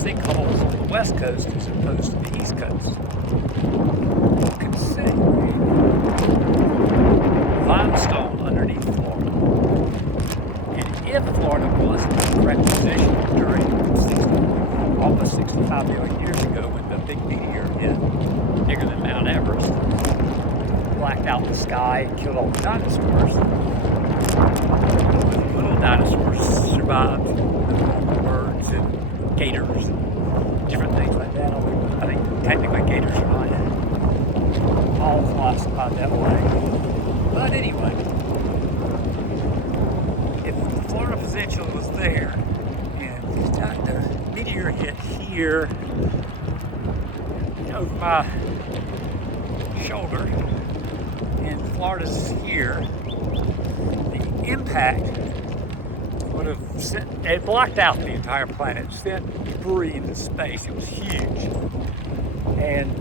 sinkholes on the west coast as opposed to the east coast. Consider limestone underneath Florida. And if Florida was in the correct position during almost 65 million years ago when the big meteor hit, bigger than Mount Everest, blacked out the sky and killed all the dinosaurs, the little dinosaurs survived, birds and gators and different things like that. I think technically gators are not all classified that way. But anyway, if the Florida Peninsula was there and the meteor hit here over my shoulder and Florida's here, the impact would have sent, it blocked out the entire planet, sent debris into space. It was huge and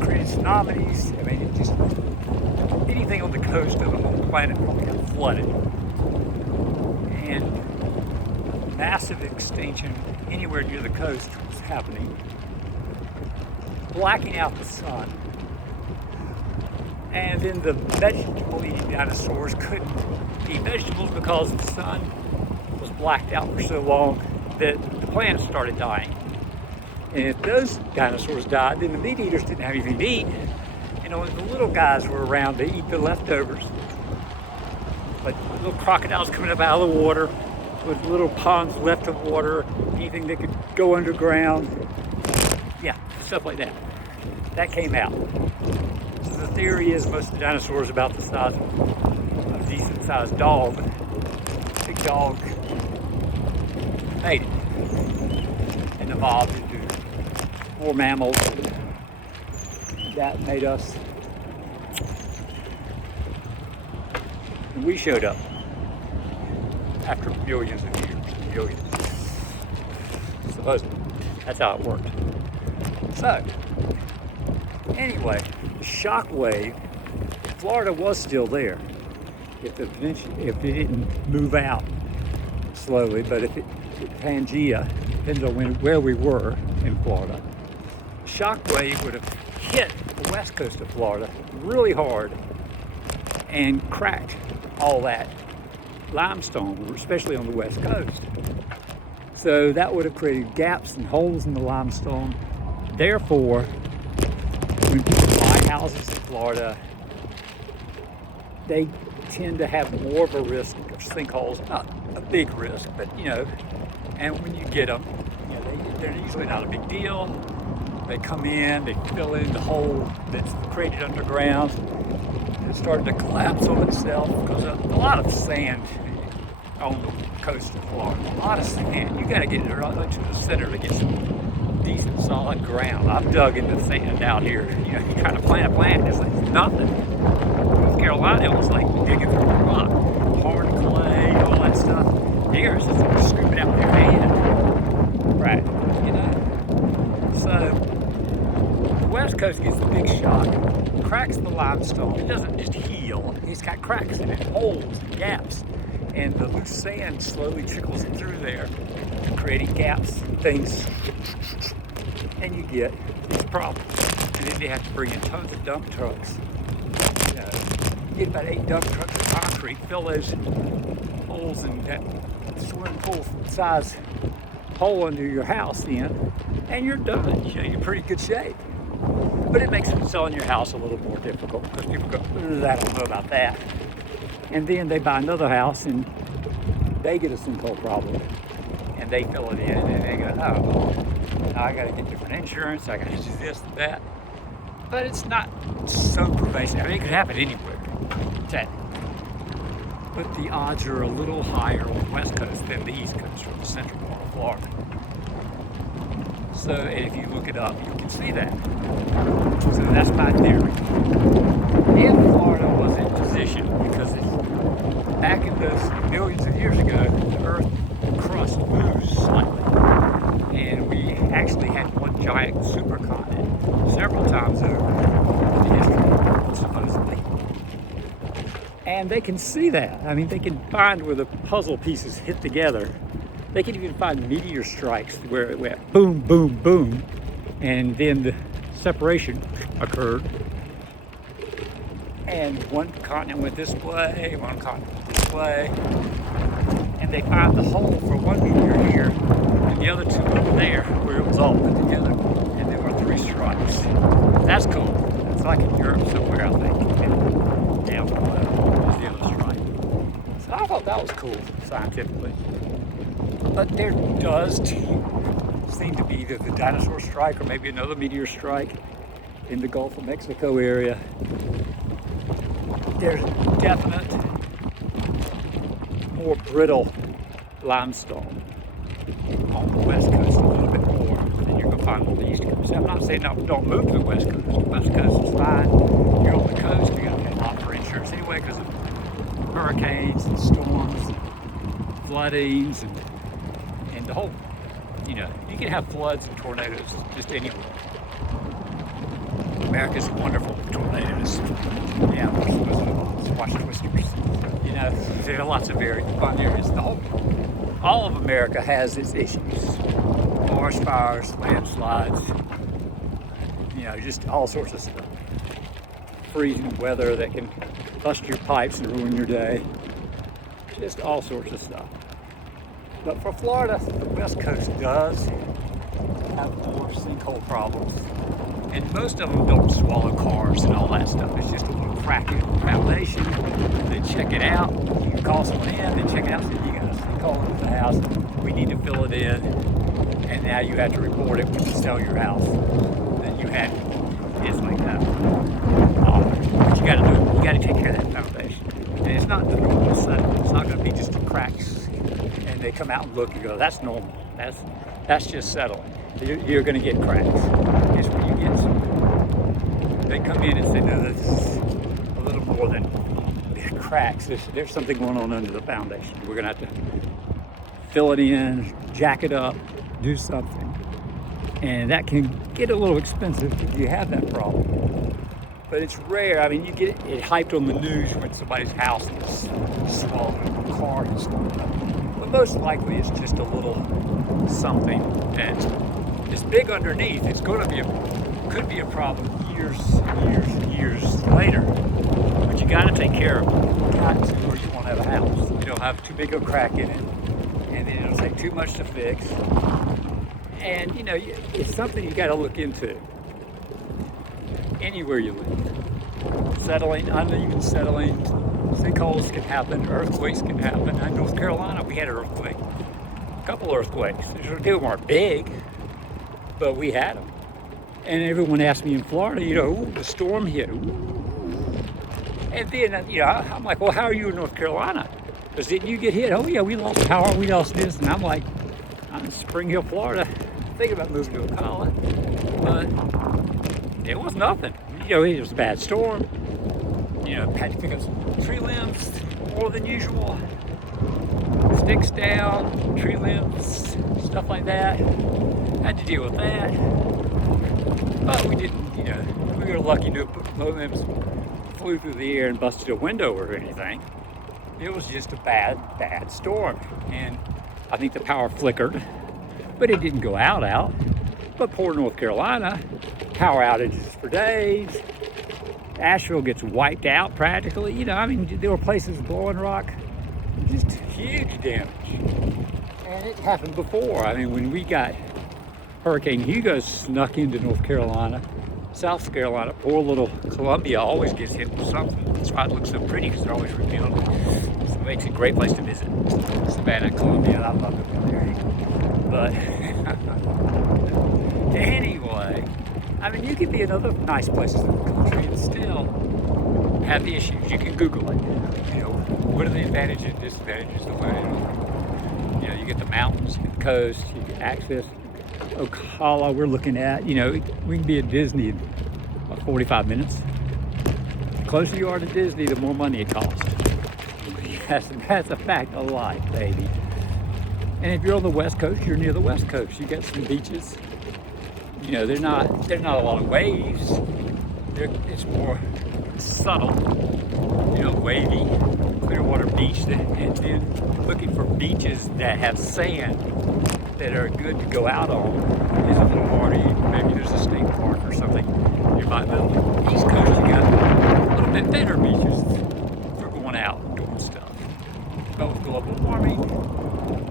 created tsunamis. I mean, it just, anything on the coast of the whole planet probably got flooded. And massive extinction anywhere near the coast was happening, blacking out the sun. And then the vegetable-eating dinosaurs couldn't eat vegetables because the sun was blacked out for so long that the plants started dying. And if those dinosaurs died, then the meat eaters didn't have anything to eat. And only the little guys were around to eat the leftovers. Like little crocodiles coming up out of the water with little ponds left of water, anything that could go underground. Yeah, stuff like that. That came out. So the theory is most of the dinosaurs about the size of a decent sized dog. Big dog made it and evolved into more mammals. That made us. And we showed up after millions of years, millions. Supposedly. That's how it worked. So, anyway, the shock wave, Florida was still there. If it didn't move out slowly, but if it Pangea, depends on where we were in Florida, shock wave would have hit the west coast of Florida really hard and cracked all that limestone, especially on the west coast. So that would have created gaps and holes in the limestone. Therefore, when people buy houses in Florida, they tend to have more of a risk of sinkholes. Not a big risk, but and when you get them, they're usually not a big deal. They come in, they fill in the hole that's created underground. It's starting to collapse on itself because of a lot of sand on the coast of Florida. A lot of sand. You got to get right to the center to get some decent solid ground. I've dug into sand out here. You try to plant a plant, it's like nothing. North Carolina, it was like digging through a rock. Hard clay, all that stuff. Here, it's just like scoop it out with your hand. Right. So, the West Coast gets the big shock, cracks the limestone. It doesn't just heal, it's got cracks in it, holes and gaps. And the loose sand slowly trickles through there, creating gaps and things. And you get these problems. And then they have to bring in tons of dump trucks. You get about 8 dump trucks of concrete, fill those holes in that swimming pool size hole under your house in, and you're done. You're in pretty good shape. But it makes selling your house a little more difficult because people go, I don't know about that. And then they buy another house and they get a sinkhole problem. And they fill it in and they go, oh, now I got to get different insurance, I got to do this and that. But it's not so pervasive. I mean, it could happen anywhere, technically. But the odds are a little higher on the west coast than the east coast or the central part of Florida. So if you look it up, you can see that. So that's my theory. If Florida was in position, because back in those millions of years ago, the Earth crust moved slightly. And we actually had one giant supercontinent several times over in history, supposedly. And they can see that. I mean, they can find where the puzzle pieces hit together They can even find meteor strikes where it went boom, boom, boom, and then the separation occurred. And one continent went this way, one continent went this way, and they find the hole for one meteor here, and the other two over there, where it was all put together, and there were 3 strikes. That's cool. It's like in Europe somewhere, I think. And down below is the other strike. So I thought that was cool, scientifically. But there does seem to be either the dinosaur strike or maybe another meteor strike in the Gulf of Mexico area. There's definite more brittle limestone on the west coast, a little bit more than you're going to find on the east coast. I'm not saying don't move to the west coast. The west coast is fine. You're on the coast, you're going to pay a lot for insurance anyway because of hurricanes and storms, floodings, and the whole, you can have floods and tornadoes just anywhere. America's wonderful with tornadoes. Yeah, we're supposed to watch twisters. There are lots of very fun areas. All of America has its issues. Forest fires, landslides, just all sorts of stuff. Freezing weather that can bust your pipes and ruin your day. Just all sorts of stuff. But for Florida, the West Coast does have more sinkhole problems. And most of them don't swallow cars and all that stuff. It's just a little crack in the foundation. They check it out. You call someone in, they check it out, say, you got a sinkhole in the house. We need to fill it in. And now you have to report it when you sell your house that you had it's like that. But you got to do it. You got to take care of that foundation. And it's not the normal setup. It's not going to be just cracks. And they come out and look and go, that's normal. That's just settling. You're going to get cracks. It's when you get some. They come in and say, no, this is a little more than cracks. There's something going on under the foundation. We're going to have to fill it in, jack it up, do something. And that can get a little expensive if you have that problem. But it's rare. I mean, you get it hyped on the news when somebody's house is swallowed, a car is swallowed. But most likely it's just a little something that is big underneath. It's going to be could be a problem years later. But you got to take care of it. Got to, or you won't have a house. You don't have too big a crack in it, and then it'll take too much to fix. And it's something you got to look into. Anywhere you live, settling, uneven settling, sinkholes can happen, earthquakes can happen. In North Carolina, we had an earthquake, a couple earthquakes. They weren't big, but we had them. And everyone asked me in Florida, ooh, the storm hit. Ooh. And then, I'm like, well, how are you in North Carolina? Because didn't you get hit? Oh yeah, we lost power, we lost this. And I'm like, I'm in Spring Hill, Florida, thinking about moving to Ocala, but it was nothing. It was a bad storm. Had to pick up some tree limbs more than usual. Sticks down, tree limbs, stuff like that. Had to deal with that. But we didn't, we were lucky no limbs flew through the air and busted a window or anything. It was just a bad storm. And I think the power flickered, but it didn't go out. But poor North Carolina, power outages for days. Asheville gets wiped out practically. There were places blowing rock, just huge damage. And it happened before. When we got Hurricane Hugo snuck into North Carolina, South Carolina, poor little Columbia always gets hit with something. That's why it looks so pretty, because they're always rebuilding. So it makes it a great place to visit. Savannah, Columbia, I love it there. But anyway, you could be in other nice places in the country and still have the issues. You can Google it. What are the advantages and disadvantages of land? You get the mountains, you get the coast, you get access. Ocala, we're looking at, we can be at Disney in 45 minutes. The closer you are to Disney, the more money it costs. Yes, that's a fact of life, baby. And if you're on the West Coast, you're near the West Coast. You got some beaches. There's not a lot of waves. It's more subtle, wavy. Clearwater Beach, and then looking for beaches that have sand that are good to go out on is a little harder. Maybe there's a state park or something nearby. But on the East Coast, you got a little bit better beaches for going out and doing stuff. But with global warming,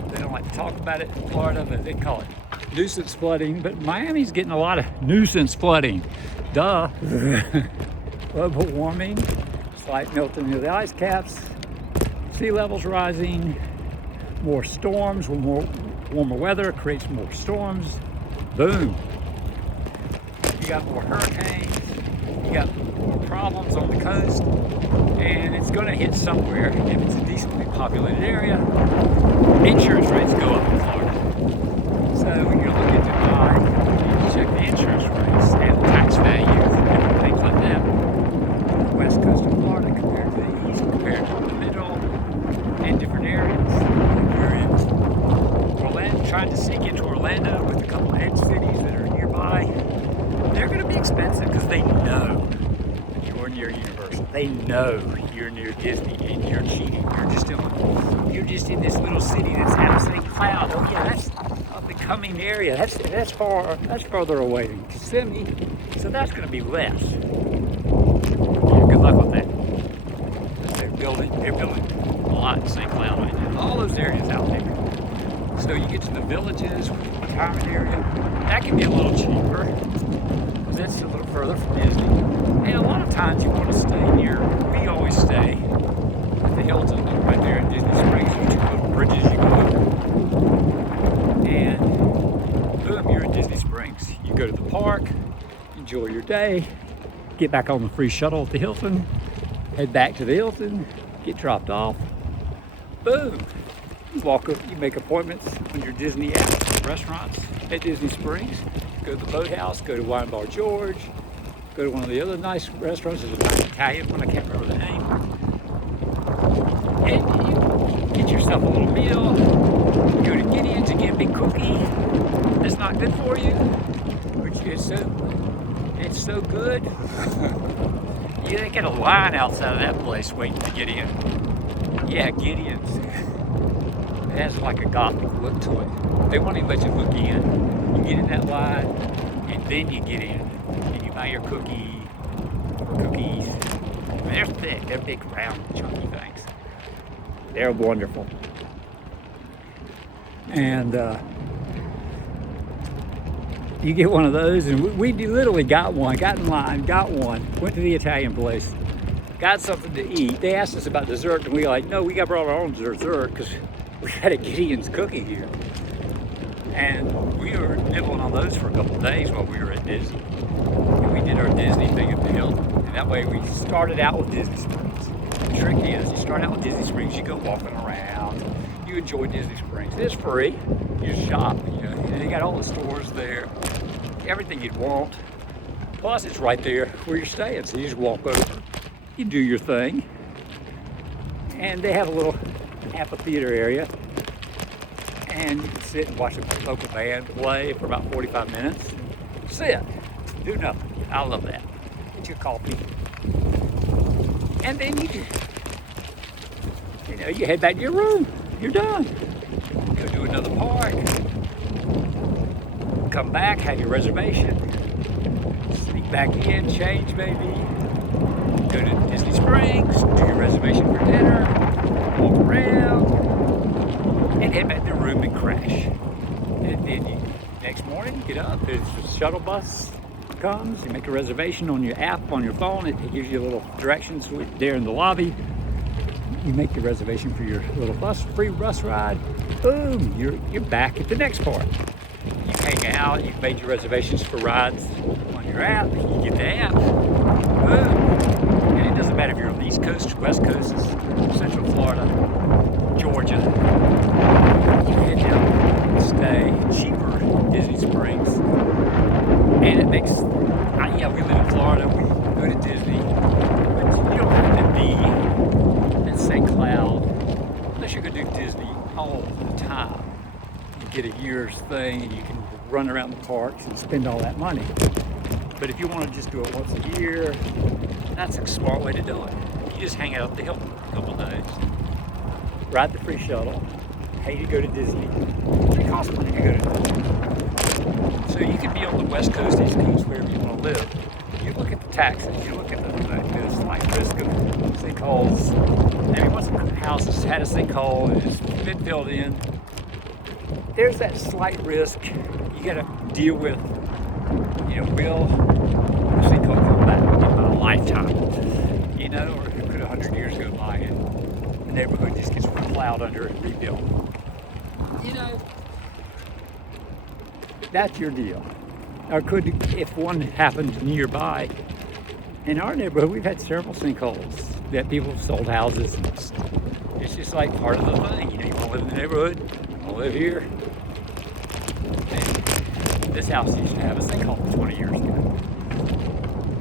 they don't like to talk about it in Florida, but they call it nuisance flooding. But Miami's getting a lot of nuisance flooding. Duh. Global warming, slight melting of the ice caps, sea levels rising, more storms, more warmer weather creates more storms. Boom. You got more hurricanes, you got more problems on the coast, and it's going to hit somewhere. If it's a decently populated area, insurance rates go up in Florida. So when you're looking to buy, you check the insurance rates and the tax values and different things like that. The west coast of Florida compared to the east, compared to the middle, and different areas. You're in Orlando, trying to sneak into Orlando with a couple of edge cities that are nearby. They're going to be expensive because they know you're near Universal. They know you're near Disney and you're cheating. You're just in this little city that's out of St. Cloud. Oh yeah, that's a becoming area. That's farther away than Kissimmee. So that's going to be less. Yeah, good luck with that. They're building a lot in St. Cloud right now. All those areas out there. So you get to the villages, retirement area. That can be a little cheaper because that's a little further from Disney. And a lot of times you want to stay near. We always stay at the Hilton right there in Disney Springs. You two little bridges you go over, and boom, you're in Disney Springs. You go to the park, enjoy your day, get back on the free shuttle at the Hilton, head back to the Hilton, get dropped off. Boom. You walk up, you make appointments on your Disney app, restaurants at Disney Springs. Go to the Boathouse, go to Wine Bar George, go to one of the other nice restaurants. There's a nice Italian one, I can't remember the name. And you get yourself a little meal. Go to Gideon's and get a big cookie. That's not good for you, but it's so good. You they get a line outside of that place waiting to get in. Yeah, Gideon's. It has like a Gothic look to it. They won't even let you look in. You get in that line, and then you get in, and you buy your cookies. They're thick. They're big, round, chunky things. They're wonderful. And you get one of those, and we literally got one. Got in line, got one. Went to the Italian place, got something to eat. They asked us about dessert, and we were like, no, we got brought our own dessert because we had a Gideon's cookie here. And we were nibbling on those for a couple of days while we were at Disney. And we did our Disney thing at the Hilton. And that way we started out with Disney Springs. The trick is, you start out with Disney Springs, you go walking around, you enjoy Disney Springs. It's free. You shop, they got all the stores there, everything you'd want. Plus it's right there where you're staying, so you just walk over, you do your thing. And they have a little amphitheater area, and you can sit and watch a local band play for about 45 minutes. Sit, do nothing. I love that. Get your coffee, and then you head back to your room. You're done. Go do another park. Come back, have your reservation. Sneak back in, change maybe. Go to Disney Springs, do your reservation for dinner. Walk around, and head back to the room and crash. And then next morning, get up, the shuttle bus comes, you make a reservation on your app on your phone, it gives you a little directions there in the lobby. You make your reservation for your little free bus ride. Boom, you're back at the next part. You hang out, you've made your reservations for rides on your app, you get the app, boom. And it doesn't matter if you're on the East Coast, West Coast, Central Florida, Georgia. You head down and stay cheaper in Disney Springs. And it makes, we live in Florida, we go to Disney, but you don't have to be in St. Cloud unless you're going to do Disney all the time. You get a year's thing and you can run around the parks and spend all that money. But if you want to just do it once a year, that's a smart way to do it. just hang out at the Hilton for a couple days, ride the free shuttle, pay to go to Disney. It costs money to go to Disney. So you can be on the West Coast, East Coast, wherever you want to live. You look at the taxes, you look at the slight risk of sinkholes. I mean, once a house has had a sinkhole and it's been filled in, there's that slight risk you got to deal with. Will the sinkhole come back in my lifetime? Or could 100 years go by and the neighborhood just gets plowed under and rebuilt? That's your deal. Or could, if one happened nearby, in our neighborhood, we've had several sinkholes that people have sold houses. And it's just like part of the thing. You want to live in the neighborhood, you want to live here. And this house used to have a sinkhole 20 years ago.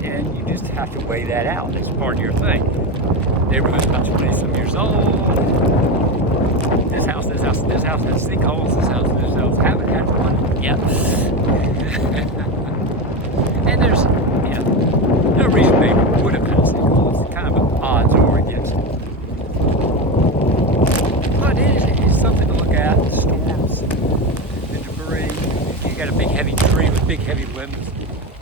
And you just have to weigh that out. It's part of your thing. Neighborhood's about 20 some years old. This house has sinkholes. This house haven't had one yet. And there's, no reason they would have had sinkholes. It's kind of odds are against it. But it's something to look at. The storms, the debris. You got a big heavy tree with big heavy limbs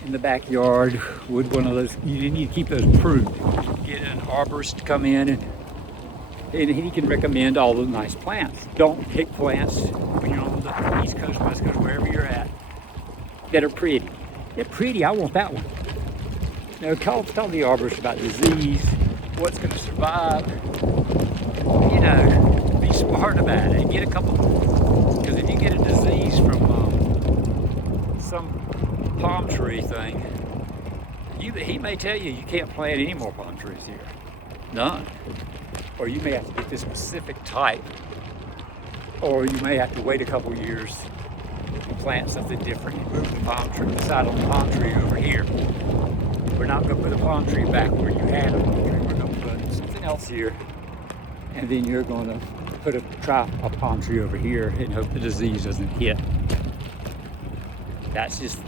in the backyard. Would one of those, you need to keep those pruned. Get an arborist to come in and he can recommend all the nice plants. Don't pick plants when you're on the East Coast, West Coast, wherever you're at, that are pretty. They're pretty, I want that one. Tell the arborist about disease, what's going to survive. Be smart about it. Get a couple, because if you get a disease from some palm tree thing, he may tell you can't plant any more palm trees here. None. Or you may have to get this specific type, or you may have to wait a couple years and plant something different. Move the palm tree, decide on the palm tree over here. We're not going to put a palm tree back where you had a palm tree. We're going to put something else here, and then you're going to try a palm tree over here and hope the disease doesn't hit. That's just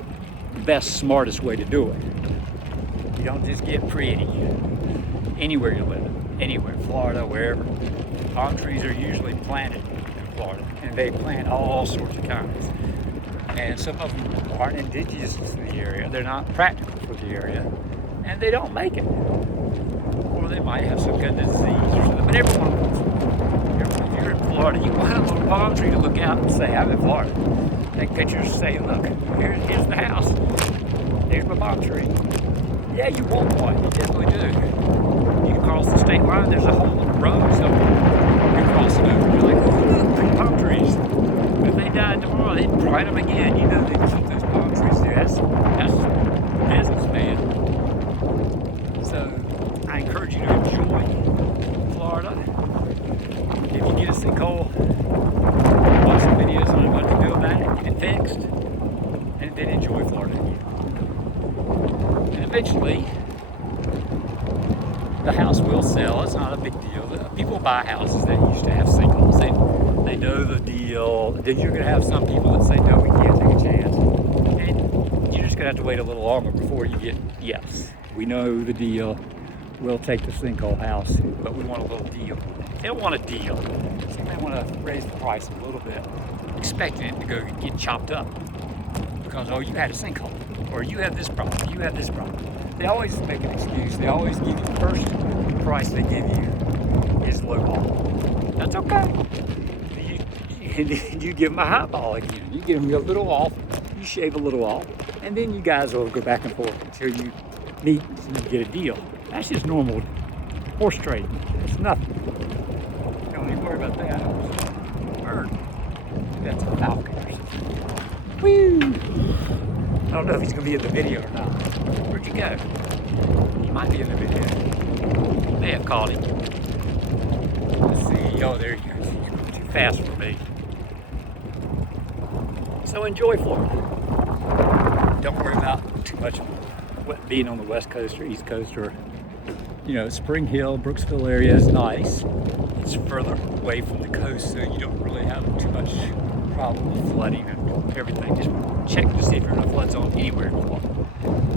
the best, smartest way to do it. You don't just get pretty anywhere you live. Anywhere, Florida, wherever. Palm trees are usually planted in Florida, and they plant all sorts of kinds. And some of them aren't indigenous to the area, they're not practical for the area, and they don't make it. Or they might have some kind of disease or something, but everyone wants it. If you're in Florida, you want a little palm tree to look out and say, I'm in Florida. Take pictures, say, look, here's the house, here's my palm tree. Yeah, you want one, you definitely do. You cross the state line, there's a whole road, so you cross it over, you're like, oh, look, big palm trees. If they died tomorrow, they'd plant them again. They'd keep those palm trees there. That's business, man. So I encourage you to enjoy Florida. If you get a sinkhole, watch some videos on what to do about it, get it fixed, and then enjoy Florida again. And eventually, the house will sell. It's not a big deal. People buy houses that used to have sinkholes. They know the deal. Then you're going to have some people that say, no, we can't take a chance. And you're just going to have to wait a little longer before you get, yes, we know the deal. We'll take the sinkhole house, but we want a little deal. They don't want a deal. So they want to raise the price a little bit, expecting it to go get chopped up. Because, oh, you had a sinkhole, or you have this problem, you have this problem. They always make an excuse. They always give you the first price they give you is low ball. That's okay. You give them a high ball again. You give them a little off, you shave a little off, and then you guys will go back and forth until you meet and you get a deal. That's just normal horse trading. It's nothing. Don't even worry about that. Bird. That's a falcon or something. Woo! I don't know if he's going to be in the video or not. Where'd you go? He might be in the video. May have caught him. Let's see. Oh, there he goes. He's too fast for me. So enjoy Florida. Don't worry about too much being on the West Coast or East Coast or, Spring Hill, Brooksville area is nice. It's further away from the coast, so you don't really have too much problem with flooding and everything. Just check to see if you're in a flood zone anywhere in Florida.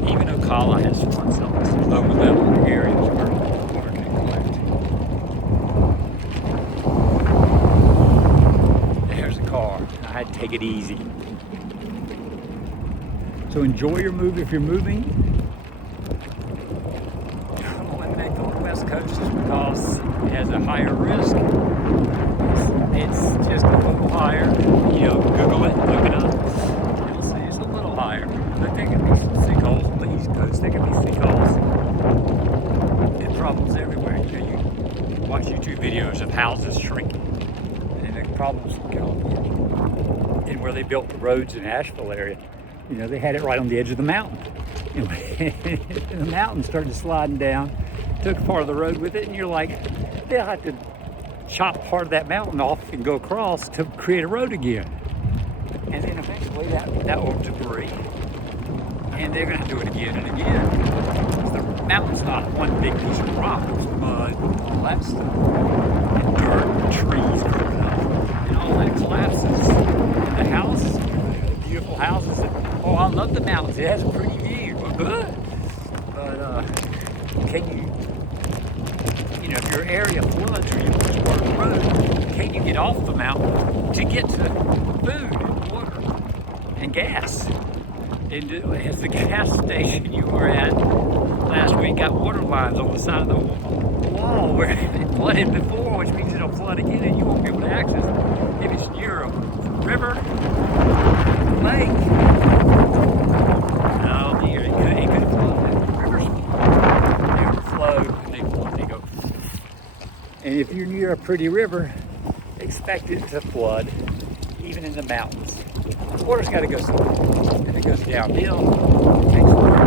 Even Ocala has flood zones, low level areas where water can collect. take it easy. So enjoy your move if you're moving. Eliminate the West Coast because it has a higher risk. It's just a little higher. You know, Google it, look it up. You'll see it's a little higher. But there can be some sinkholes on the East Coast. There can be sinkholes and problems everywhere. You know, you watch YouTube videos of houses shrinking and the problems come. And where they built the roads in Asheville area, you know, they had it right on the edge of the mountain. And the mountain started sliding down, took part of the road with it, and you're like, they'll have to chop part of that mountain off and go across to create a road again. And then eventually that will debris. And they're gonna do it again and again. The mountain's not one big piece of rock, there's mud, all that stuff, and dirt, and trees growing up, and all that collapses. And the houses, the beautiful houses, oh, I love the mountains, it has a pretty view, but can you know, if your area floods or you lose part of the road, can you get off the mountain to get to food and water and gas? And as the gas station you were at last week got water lines on the side of the wall where it flooded before, which means it'll flood again and you won't be able to access it. If it's near a river, lake, no, dear, it could flood. Rivers, they overflow and they go. And if you're near a pretty river, expect it to flood, even in the mountains. The water's got to go somewhere, and it goes downhill. It takes longer.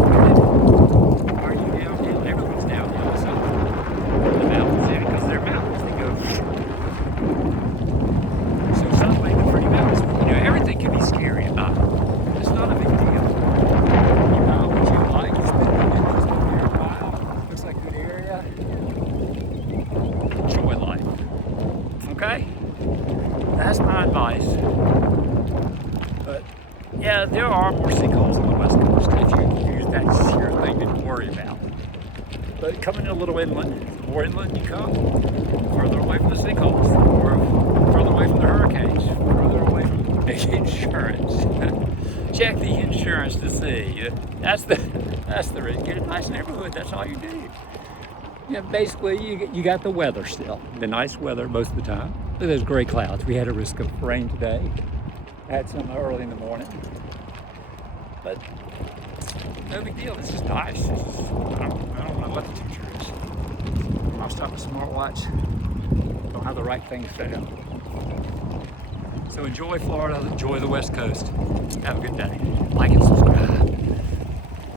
Are you downhill? Everyone's downhill. So the mountains, because they're mountains, they go. So some make the pretty mountains. You know, everything can be scary about it. It's not a big deal. You know what you like. It's been here a while. Looks like a good area. Enjoy life. Okay? That's my advice. But yeah, there are more sinkholes on the West Coast. If you use that sheer thing to worry about. But coming a little inland, the more inland you come, further away from the sinkholes, or further away from the hurricanes, further away from the insurance. Check the insurance to see. That's the get a nice neighborhood. That's all you do. Yeah, basically you got the weather still, the nice weather most of the time. Look at those gray clouds. We had a risk of rain today. Had some early in the morning, but no big deal. This is nice. I don't know what the temperature is. I'll stop the smartwatch. Don't have the right thing set up. So enjoy Florida. Enjoy the West Coast. Have a good day. Like and subscribe.